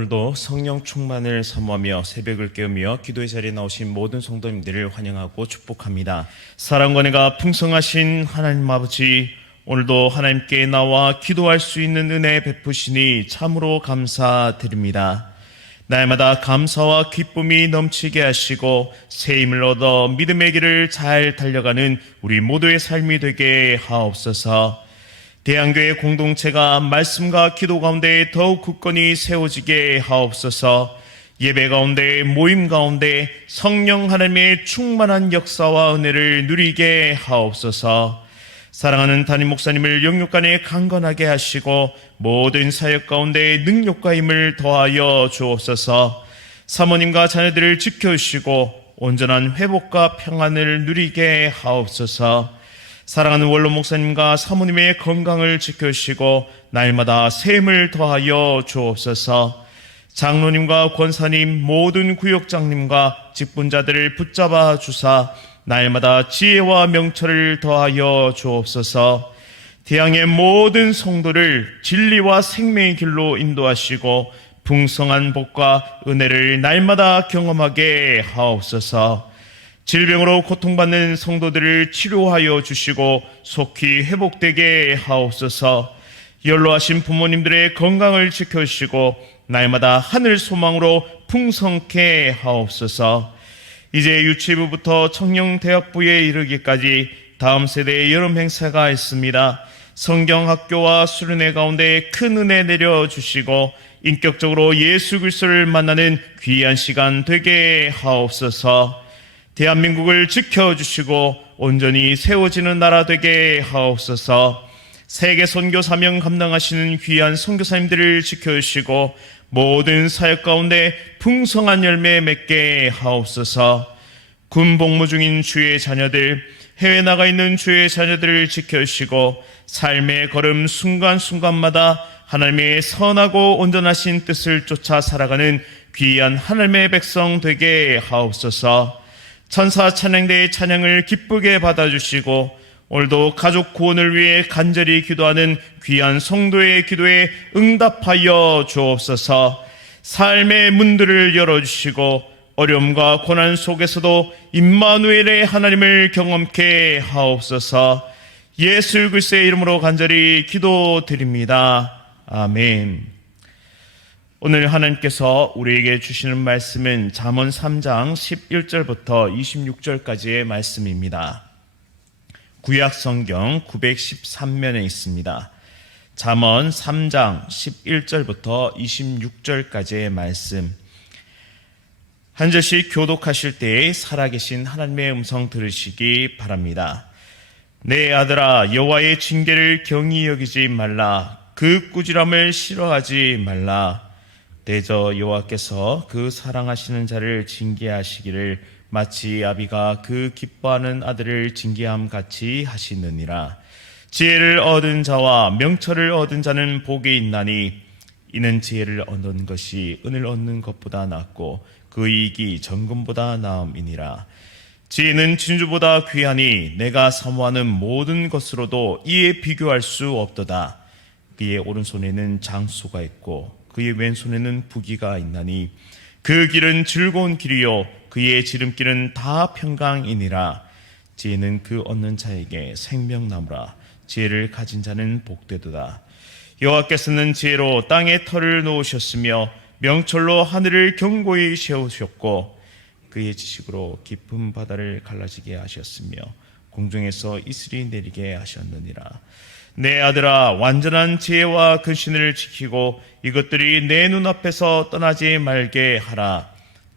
오늘도 성령 충만을 사모하며 새벽을 깨우며 기도의 자리에 나오신 모든 성도님들을 환영하고 축복합니다. 사랑과 은혜가 풍성하신 하나님 아버지, 오늘도 하나님께 나와 기도할 수 있는 은혜 베푸시니 참으로 감사드립니다. 날마다 감사와 기쁨이 넘치게 하시고 새 힘을 얻어 믿음의 길을 잘 달려가는 우리 모두의 삶이 되게 하옵소서. 대한교회 공동체가 말씀과 기도 가운데 더욱 굳건히 세워지게 하옵소서. 예배 가운데, 모임 가운데 성령 하나님의 충만한 역사와 은혜를 누리게 하옵소서. 사랑하는 담임 목사님을 영육간에 강건하게 하시고 모든 사역 가운데 능력과 힘을 더하여 주옵소서. 사모님과 자녀들을 지켜주시고 온전한 회복과 평안을 누리게 하옵소서. 사랑하는 원로 목사님과 사모님의 건강을 지켜주시고 날마다 새 힘을 더하여 주옵소서. 장로님과 권사님, 모든 구역장님과 직분자들을 붙잡아 주사 날마다 지혜와 명철을 더하여 주옵소서. 대항의 모든 성도를 진리와 생명의 길로 인도하시고 풍성한 복과 은혜를 날마다 경험하게 하옵소서. 질병으로 고통받는 성도들을 치료하여 주시고 속히 회복되게 하옵소서. 연로하신 부모님들의 건강을 지켜주시고 날마다 하늘 소망으로 풍성케 하옵소서. 이제 유치부부터 청년대학부에 이르기까지 다음 세대의 여름 행사가 있습니다. 성경학교와 수련회 가운데 큰 은혜 내려주시고 인격적으로 예수 그리스도를 만나는 귀한 시간 되게 하옵소서. 대한민국을 지켜주시고 온전히 세워지는 나라 되게 하옵소서. 세계 선교 사명 감당하시는 귀한 선교사님들을 지켜주시고 모든 사역 가운데 풍성한 열매 맺게 하옵소서. 군 복무 중인 주의 자녀들, 해외 나가 있는 주의 자녀들을 지켜주시고 삶의 걸음 순간순간마다 하나님의 선하고 온전하신 뜻을 쫓아 살아가는 귀한 하나님의 백성 되게 하옵소서. 천사 찬양대의 찬양을 기쁘게 받아주시고 오늘도 가족 구원을 위해 간절히 기도하는 귀한 성도의 기도에 응답하여 주옵소서. 삶의 문들을 열어주시고 어려움과 고난 속에서도 임마누엘의 하나님을 경험케 하옵소서. 예수 그리스도의 이름으로 간절히 기도드립니다. 아멘. 오늘 하나님께서 우리에게 주시는 말씀은 잠언 3장 11절부터 26절까지의 말씀입니다. 구약성경 913면에 있습니다. 잠언 3장 11절부터 26절까지의 말씀. 한 절씩 교독하실 때에 살아계신 하나님의 음성 들으시기 바랍니다. 내 아들아, 여호와의 징계를 경히 여기지 말라. 그 꾸지람을 싫어하지 말라. 대저 여호와께서 그 사랑하시는 자를 징계하시기를 마치 아비가 그 기뻐하는 아들을 징계함 같이 하시느니라. 지혜를 얻은 자와 명철을 얻은 자는 복이 있나니 이는 지혜를 얻는 것이 은을 얻는 것보다 낫고 그 이익이 정금보다 나음이니라. 지혜는 진주보다 귀하니 내가 사모하는 모든 것으로도 이에 비교할 수 없도다. 그의 오른손에는 장소가 있고 그의 왼손에는 부기가 있나니 그 길은 즐거운 길이요 그의 지름길은 다 평강이니라. 지혜는 그 얻는 자에게 생명나무라. 지혜를 가진 자는 복되도다. 여호와께서는 지혜로 땅에 터를 놓으셨으며 명철로 하늘을 견고히 세우셨고 그의 지식으로 깊은 바다를 갈라지게 하셨으며 공중에서 이슬이 내리게 하셨느니라. 내 아들아, 완전한 지혜와 근신을 지키고 이것들이 내 눈앞에서 떠나지 말게 하라.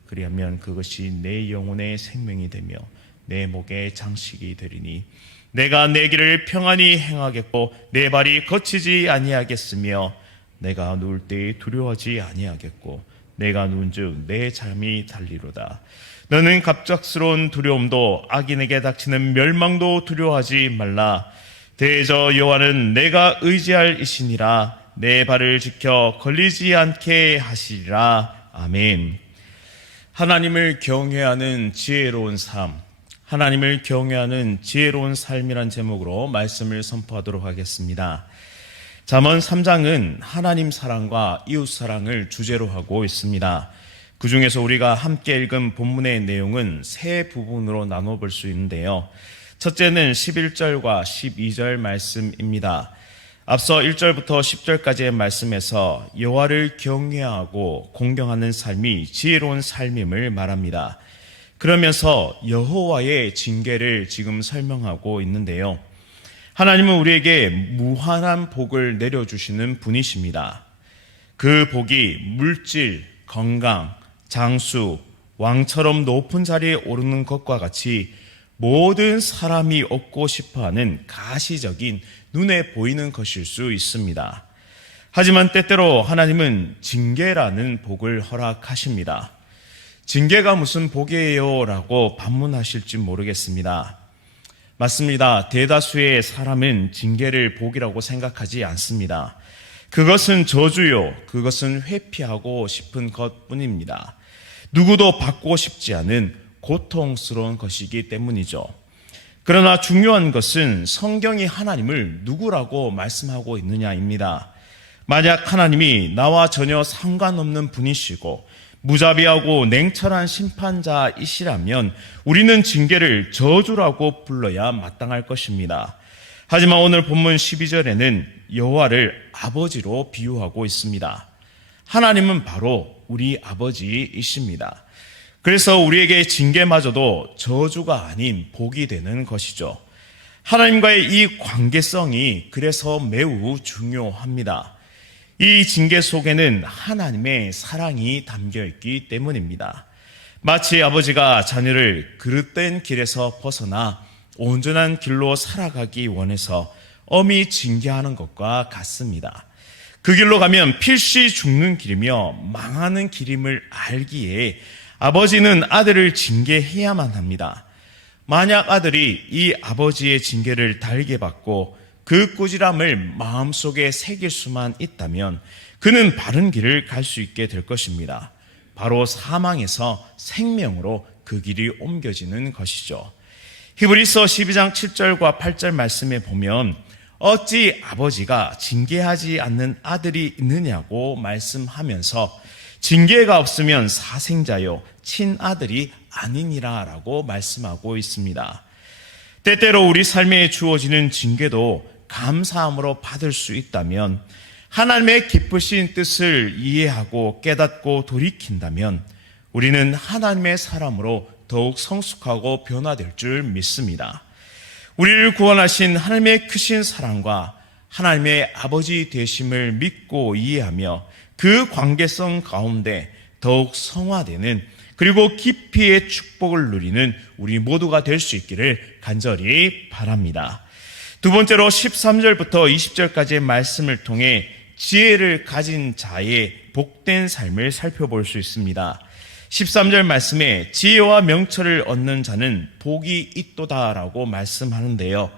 그리하면 그것이 내 영혼의 생명이 되며 내 목의 장식이 되리니 내가 내 길을 평안히 행하겠고 내 발이 거치지 아니하겠으며 내가 누울 때에 두려워하지 아니하겠고 내가 누운즉 내 잠이 달리로다. 너는 갑작스러운 두려움도 악인에게 닥치는 멸망도 두려워하지 말라. 대저 여호와는 내가 의지할 이시니라. 내 발을 지켜 걸리지 않게 하시리라. 아멘. 하나님을 경외하는 지혜로운 삶, 하나님을 경외하는 지혜로운 삶이란 제목으로 말씀을 선포하도록 하겠습니다. 잠언 3장은 하나님 사랑과 이웃 사랑을 주제로 하고 있습니다. 그 중에서 우리가 함께 읽은 본문의 내용은 세 부분으로 나눠볼 수 있는데요. 첫째는 11절과 12절 말씀입니다. 앞서 1절부터 10절까지의 말씀에서 여호와를 경외하고 공경하는 삶이 지혜로운 삶임을 말합니다. 그러면서 여호와의 징계를 지금 설명하고 있는데요. 하나님은 우리에게 무한한 복을 내려주시는 분이십니다. 그 복이 물질, 건강, 장수, 왕처럼 높은 자리에 오르는 것과 같이 모든 사람이 얻고 싶어하는 가시적인 눈에 보이는 것일 수 있습니다. 하지만 때때로 하나님은 징계라는 복을 허락하십니다. 징계가 무슨 복이에요? 라고 반문하실지 모르겠습니다. 맞습니다. 대다수의 사람은 징계를 복이라고 생각하지 않습니다. 그것은 저주요, 그것은 회피하고 싶은 것뿐입니다. 누구도 받고 싶지 않은 고통스러운 것이기 때문이죠. 그러나 중요한 것은 성경이 하나님을 누구라고 말씀하고 있느냐입니다. 만약 하나님이 나와 전혀 상관없는 분이시고 무자비하고 냉철한 심판자이시라면 우리는 징계를 저주라고 불러야 마땅할 것입니다. 하지만 오늘 본문 12절에는 여호와를 아버지로 비유하고 있습니다. 하나님은 바로 우리 아버지이십니다. 그래서 우리에게 징계마저도 저주가 아닌 복이 되는 것이죠. 하나님과의 이 관계성이 그래서 매우 중요합니다. 이 징계 속에는 하나님의 사랑이 담겨 있기 때문입니다. 마치 아버지가 자녀를 그릇된 길에서 벗어나 온전한 길로 살아가기 원해서 엄히 징계하는 것과 같습니다. 그 길로 가면 필시 죽는 길이며 망하는 길임을 알기에 아버지는 아들을 징계해야만 합니다. 만약 아들이 이 아버지의 징계를 달게 받고 그 꾸지람을 마음속에 새길 수만 있다면 그는 바른 길을 갈 수 있게 될 것입니다. 바로 사망에서 생명으로 그 길이 옮겨지는 것이죠. 히브리서 12장 7절과 8절 말씀에 보면 어찌 아버지가 징계하지 않는 아들이 있느냐고 말씀하면서 징계가 없으면 사생자요 친아들이 아니니라 라고 말씀하고 있습니다. 때때로 우리 삶에 주어지는 징계도 감사함으로 받을 수 있다면, 하나님의 기쁘신 뜻을 이해하고 깨닫고 돌이킨다면 우리는 하나님의 사람으로 더욱 성숙하고 변화될 줄 믿습니다. 우리를 구원하신 하나님의 크신 사랑과 하나님의 아버지 되심을 믿고 이해하며 그 관계성 가운데 더욱 성화되는, 그리고 깊이의 축복을 누리는 우리 모두가 될 수 있기를 간절히 바랍니다. 두 번째로 13절부터 20절까지의 말씀을 통해 지혜를 가진 자의 복된 삶을 살펴볼 수 있습니다. 13절 말씀에 지혜와 명철을 얻는 자는 복이 있도다라고 말씀하는데요.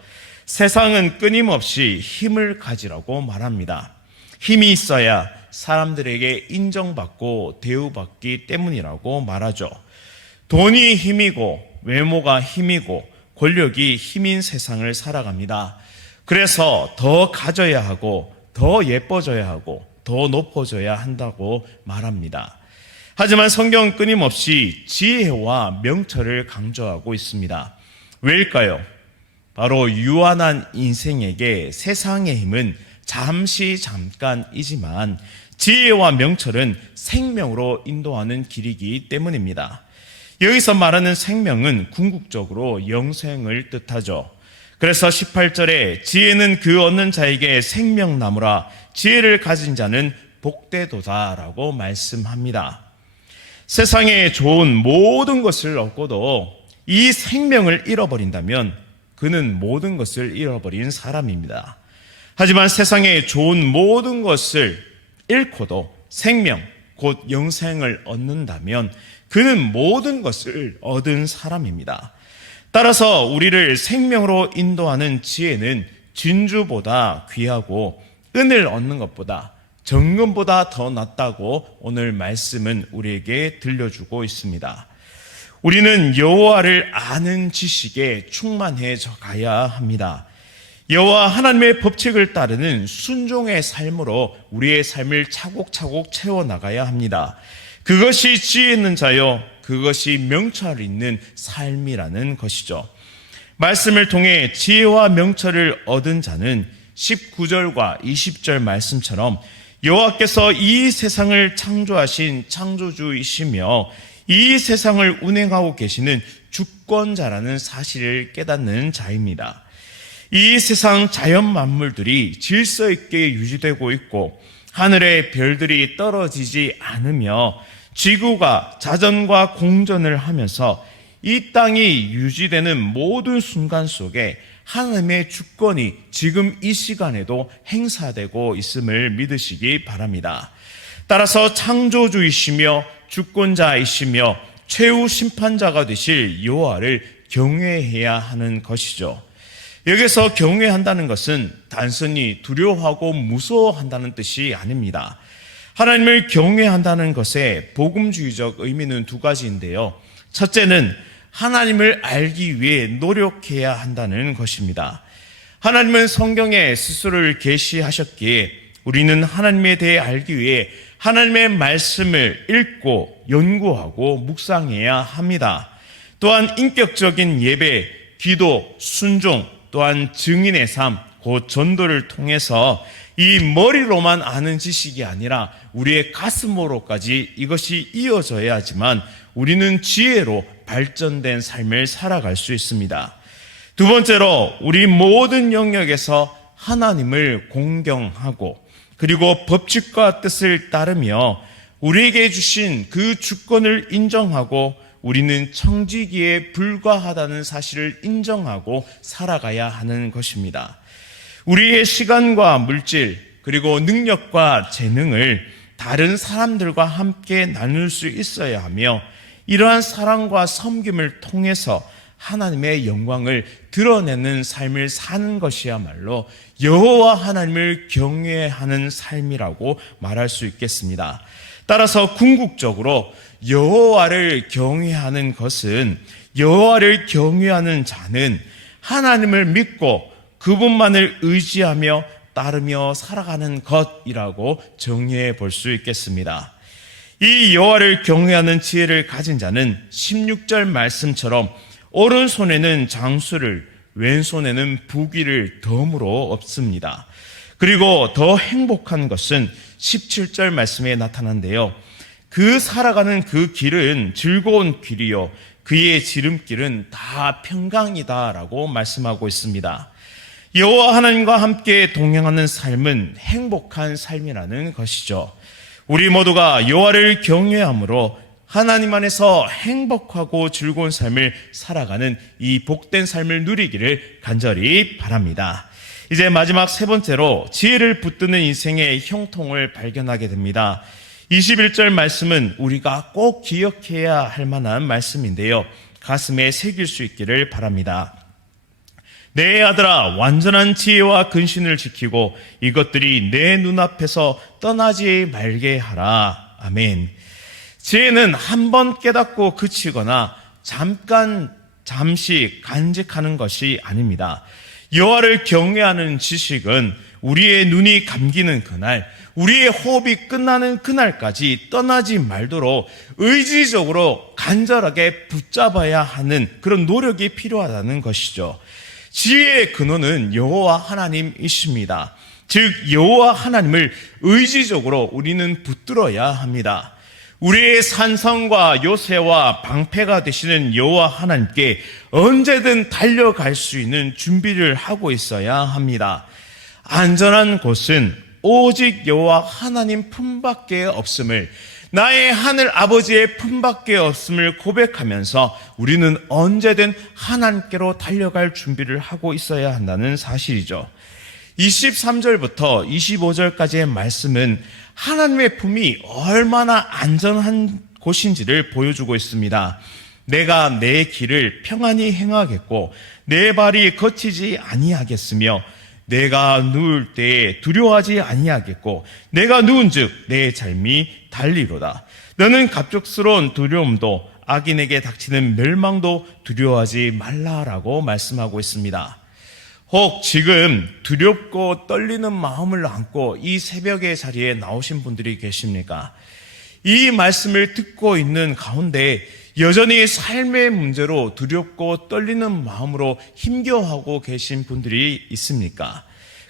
세상은 끊임없이 힘을 가지라고 말합니다. 힘이 있어야 사람들에게 인정받고 대우받기 때문이라고 말하죠. 돈이 힘이고 외모가 힘이고 권력이 힘인 세상을 살아갑니다. 그래서 더 가져야 하고 더 예뻐져야 하고 더 높아져야 한다고 말합니다. 하지만 성경은 끊임없이 지혜와 명철을 강조하고 있습니다. 왜일까요? 바로 유한한 인생에게 세상의 힘은 잠깐이지만 지혜와 명철은 생명으로 인도하는 길이기 때문입니다. 여기서 말하는 생명은 궁극적으로 영생을 뜻하죠. 그래서 18절에 지혜는 그 얻는 자에게 생명나무라 지혜를 가진 자는 복되도다라고 말씀합니다. 세상에 좋은 모든 것을 얻고도 이 생명을 잃어버린다면 그는 모든 것을 잃어버린 사람입니다. 하지만 세상에 좋은 모든 것을 잃고도 생명, 곧 영생을 얻는다면 그는 모든 것을 얻은 사람입니다. 따라서 우리를 생명으로 인도하는 지혜는 진주보다 귀하고 은을 얻는 것보다 정금보다 더 낫다고 오늘 말씀은 우리에게 들려주고 있습니다. 우리는 여호와를 아는 지식에 충만해져 가야 합니다. 여호와 하나님의 법칙을 따르는 순종의 삶으로 우리의 삶을 차곡차곡 채워나가야 합니다. 그것이 지혜 있는 자요, 그것이 명철 있는 삶이라는 것이죠. 말씀을 통해 지혜와 명철을 얻은 자는 19절과 20절 말씀처럼 여호와께서 이 세상을 창조하신 창조주이시며 이 세상을 운행하고 계시는 주권자라는 사실을 깨닫는 자입니다. 이 세상 자연 만물들이 질서 있게 유지되고 있고 하늘의 별들이 떨어지지 않으며 지구가 자전과 공전을 하면서 이 땅이 유지되는 모든 순간 속에 하나님의 주권이 지금 이 시간에도 행사되고 있음을 믿으시기 바랍니다. 따라서 창조주이시며 주권자이시며 최후 심판자가 되실 여호와를 경외해야 하는 것이죠. 여기서 경외한다는 것은 단순히 두려워하고 무서워한다는 뜻이 아닙니다. 하나님을 경외한다는 것의 복음주의적 의미는 두 가지인데요. 첫째는 하나님을 알기 위해 노력해야 한다는 것입니다. 하나님은 성경에 스스로를 계시하셨기에 우리는 하나님에 대해 알기 위해 하나님의 말씀을 읽고 연구하고 묵상해야 합니다. 또한 인격적인 예배, 기도, 순종, 또한 증인의 삶, 곧 전도를 통해서 이 머리로만 아는 지식이 아니라 우리의 가슴으로까지 이것이 이어져야 하지만 우리는 지혜로 발전된 삶을 살아갈 수 있습니다. 두 번째로 우리 모든 영역에서 하나님을 공경하고 그리고 법칙과 뜻을 따르며 우리에게 주신 그 주권을 인정하고 우리는 청지기에 불과하다는 사실을 인정하고 살아가야 하는 것입니다. 우리의 시간과 물질 그리고 능력과 재능을 다른 사람들과 함께 나눌 수 있어야 하며 이러한 사랑과 섬김을 통해서 하나님의 영광을 드러내는 삶을 사는 것이야말로 여호와 하나님을 경외하는 삶이라고 말할 수 있겠습니다. 따라서 궁극적으로 여호와를 경외하는 것은 여호와를 경외하는 자는 하나님을 믿고 그분만을 의지하며 따르며 살아가는 것이라고 정의해 볼 수 있겠습니다. 이 여호와를 경외하는 지혜를 가진 자는 16절 말씀처럼 오른손에는 장수를 왼손에는 부귀를 덤으로 얻습니다. 그리고 더 행복한 것은 17절 말씀에 나타난데요. 그 살아가는 그 길은 즐거운 길이요 그의 지름길은 다 평강이다라고 말씀하고 있습니다. 여호와 하나님과 함께 동행하는 삶은 행복한 삶이라는 것이죠. 우리 모두가 여호와를 경외함으로 하나님 안에서 행복하고 즐거운 삶을 살아가는 이 복된 삶을 누리기를 간절히 바랍니다. 이제 마지막 세 번째로 지혜를 붙드는 인생의 형통을 발견하게 됩니다. 21절 말씀은 우리가 꼭 기억해야 할 만한 말씀인데요. 가슴에 새길 수 있기를 바랍니다. 내 아들아, 완전한 지혜와 근신을 지키고 이것들이 내 눈앞에서 떠나지 말게 하라. 아멘. 지혜는 한 번 깨닫고 그치거나 잠시 간직하는 것이 아닙니다. 여호와를 경외하는 지식은 우리의 눈이 감기는 그날, 우리의 호흡이 끝나는 그날까지 떠나지 말도록 의지적으로 간절하게 붙잡아야 하는 그런 노력이 필요하다는 것이죠. 지혜의 근원은 여호와 하나님이십니다. 즉 여호와 하나님을 의지적으로 우리는 붙들어야 합니다. 우리의 산성과 요새와 방패가 되시는 여호와 하나님께 언제든 달려갈 수 있는 준비를 하고 있어야 합니다. 안전한 곳은 오직 여호와 하나님 품밖에 없음을, 나의 하늘 아버지의 품밖에 없음을 고백하면서 우리는 언제든 하나님께로 달려갈 준비를 하고 있어야 한다는 사실이죠. 23절부터 25절까지의 말씀은 하나님의 품이 얼마나 안전한 곳인지를 보여주고 있습니다. 내가 내 길을 평안히 행하겠고 내 발이 거치지 아니하겠으며 내가 누울 때에 두려워하지 아니하겠고 내가 누운즉 내 삶이 달리로다. 너는 갑작스러운 두려움도 악인에게 닥치는 멸망도 두려워하지 말라라고 말씀하고 있습니다. 혹 지금 두렵고 떨리는 마음을 안고 이 새벽의 자리에 나오신 분들이 계십니까? 이 말씀을 듣고 있는 가운데 여전히 삶의 문제로 두렵고 떨리는 마음으로 힘겨워하고 계신 분들이 있습니까?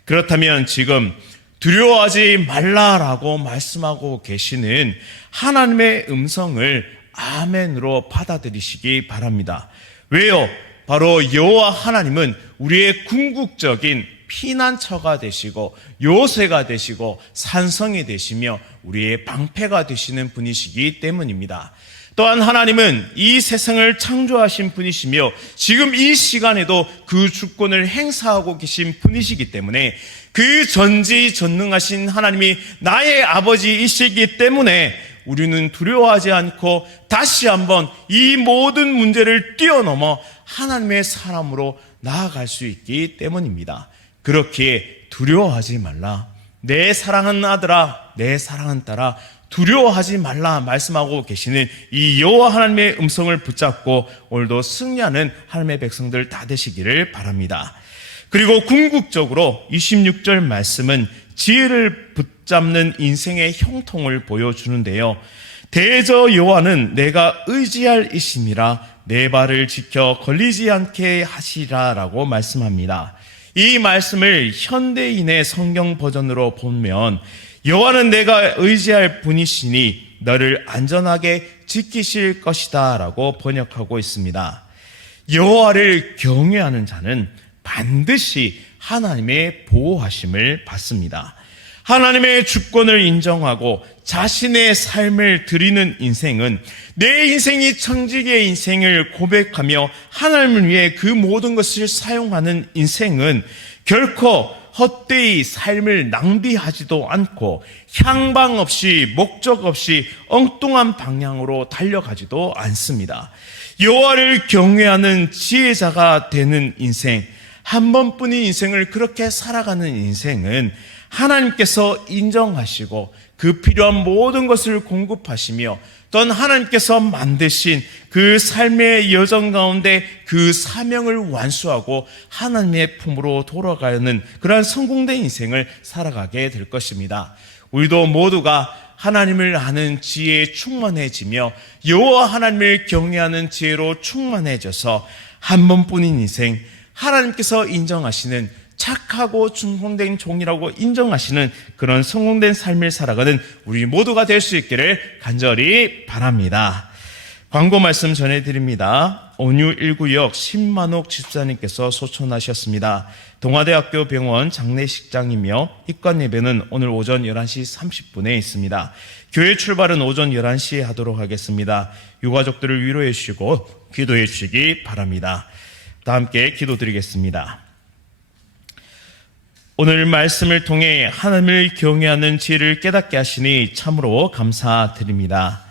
그렇다면 지금 두려워하지 말라라고 말씀하고 계시는 하나님의 음성을 아멘으로 받아들이시기 바랍니다. 왜요? 바로 여호와 하나님은 우리의 궁극적인 피난처가 되시고 요새가 되시고 산성이 되시며 우리의 방패가 되시는 분이시기 때문입니다. 또한 하나님은 이 세상을 창조하신 분이시며 지금 이 시간에도 그 주권을 행사하고 계신 분이시기 때문에 그 전지전능하신 하나님이 나의 아버지이시기 때문에 우리는 두려워하지 않고 다시 한번 이 모든 문제를 뛰어넘어 하나님의 사람으로 나아갈 수 있기 때문입니다. 그렇기에 두려워하지 말라. 내 사랑하는 아들아, 내 사랑하는 딸아, 두려워하지 말라 말씀하고 계시는 이 여호와 하나님의 음성을 붙잡고 오늘도 승리하는 하나님의 백성들 다 되시기를 바랍니다. 그리고 궁극적으로 26절 말씀은 지혜를 붙잡는 인생의 형통을 보여주는데요. 대저 여호와는 내가 의지할 이심이라 내 발을 지켜 걸리지 않게 하시라라고 말씀합니다. 이 말씀을 현대인의 성경 버전으로 보면 여호와는 내가 의지할 분이시니 너를 안전하게 지키실 것이다 라고 번역하고 있습니다. 여호와를 경외하는 자는 반드시 하나님의 보호하심을 받습니다. 하나님의 주권을 인정하고 자신의 삶을 드리는 인생은 내 인생이 천직의 인생을 고백하며 하나님을 위해 그 모든 것을 사용하는 인생은 결코 헛되이 삶을 낭비하지도 않고 향방 없이 목적 없이 엉뚱한 방향으로 달려가지도 않습니다. 여호와를 경외하는 지혜자가 되는 인생, 한 번뿐인 인생을 그렇게 살아가는 인생은 하나님께서 인정하시고 그 필요한 모든 것을 공급하시며 또한 하나님께서 만드신 그 삶의 여정 가운데 그 사명을 완수하고 하나님의 품으로 돌아가는 그러한 성공된 인생을 살아가게 될 것입니다. 우리도 모두가 하나님을 아는 지혜에 충만해지며 여호와 하나님을 경외하는 지혜로 충만해져서 한 번뿐인 인생, 하나님께서 인정하시는 착하고 충성된 종이라고 인정하시는 그런 성공된 삶을 살아가는 우리 모두가 될 수 있기를 간절히 바랍니다. 광고 말씀 전해드립니다. 온유 1구역 신만옥 집사님께서 소천하셨습니다. 동아대학교 병원 장례식장이며 입관 예배는 오늘 오전 11시 30분에 있습니다. 교회 출발은 오전 11시에 하도록 하겠습니다. 유가족들을 위로해 주시고 기도해 주시기 바랍니다. 다 함께 기도드리겠습니다. 오늘 말씀을 통해 하나님을 경외하는 지혜를 깨닫게 하시니 참으로 감사드립니다.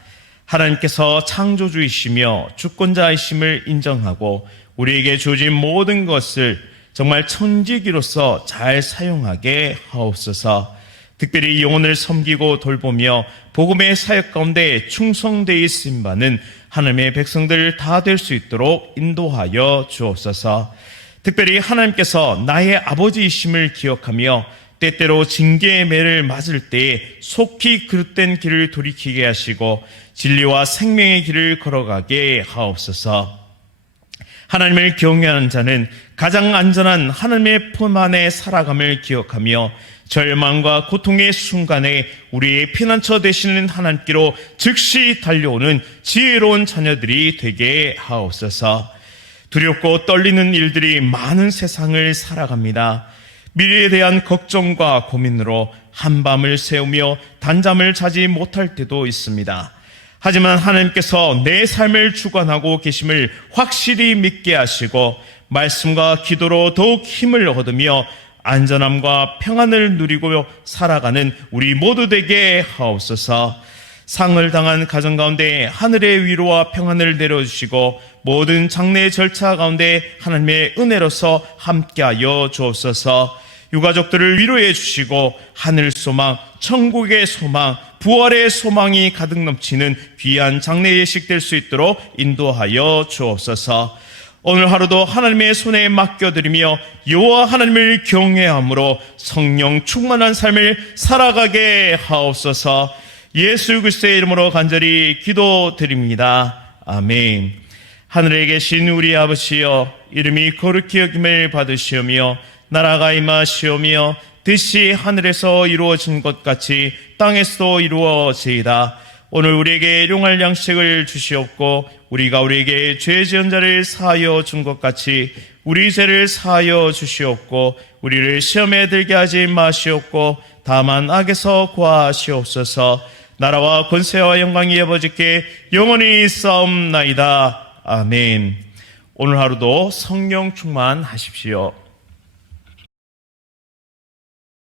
하나님께서 창조주이시며 주권자이심을 인정하고 우리에게 주어진 모든 것을 정말 천지기로서 잘 사용하게 하옵소서. 특별히 영혼을 섬기고 돌보며 복음의 사역 가운데 충성되어 있음 바는 하나님의 백성들 다 될 수 있도록 인도하여 주옵소서. 특별히 하나님께서 나의 아버지이심을 기억하며 때때로 징계의 매를 맞을 때에 속히 그릇된 길을 돌이키게 하시고 진리와 생명의 길을 걸어가게 하옵소서. 하나님을 경외하는 자는 가장 안전한 하나님의 품 안에 살아감을 기억하며 절망과 고통의 순간에 우리의 피난처 되시는 하나님께로 즉시 달려오는 지혜로운 자녀들이 되게 하옵소서. 두렵고 떨리는 일들이 많은 세상을 살아갑니다. 미래에 대한 걱정과 고민으로 한밤을 새우며 단잠을 자지 못할 때도 있습니다. 하지만 하나님께서 내 삶을 주관하고 계심을 확실히 믿게 하시고 말씀과 기도로 더욱 힘을 얻으며 안전함과 평안을 누리고 살아가는 우리 모두 되게 하옵소서. 상을 당한 가정 가운데 하늘의 위로와 평안을 내려주시고 모든 장례 절차 가운데 하나님의 은혜로서 함께하여 주옵소서. 유가족들을 위로해 주시고 하늘 소망, 천국의 소망, 부활의 소망이 가득 넘치는 귀한 장례 예식 될 수 있도록 인도하여 주옵소서. 오늘 하루도 하나님의 손에 맡겨드리며 여호와 하나님을 경외함으로 성령 충만한 삶을 살아가게 하옵소서. 예수 그리스도의 이름으로 간절히 기도드립니다. 아멘. 하늘에 계신 우리 아버지여, 이름이 거룩히 여김을 받으시오며 나라가 임하시오며 뜻이 하늘에서 이루어진 것 같이 땅에서도 이루어지이다. 오늘 우리에게 일용할 양식을 주시옵고 우리가 우리에게 죄 지은 자를 사하여 준 것 같이 우리 죄를 사하여 주시옵고 우리를 시험에 들게 하지 마시옵고 다만 악에서 구하시옵소서. 나라와 권세와 영광이 아버지께 영원히 있사옵나이다. 아멘. 오늘 하루도 성령 충만하십시오.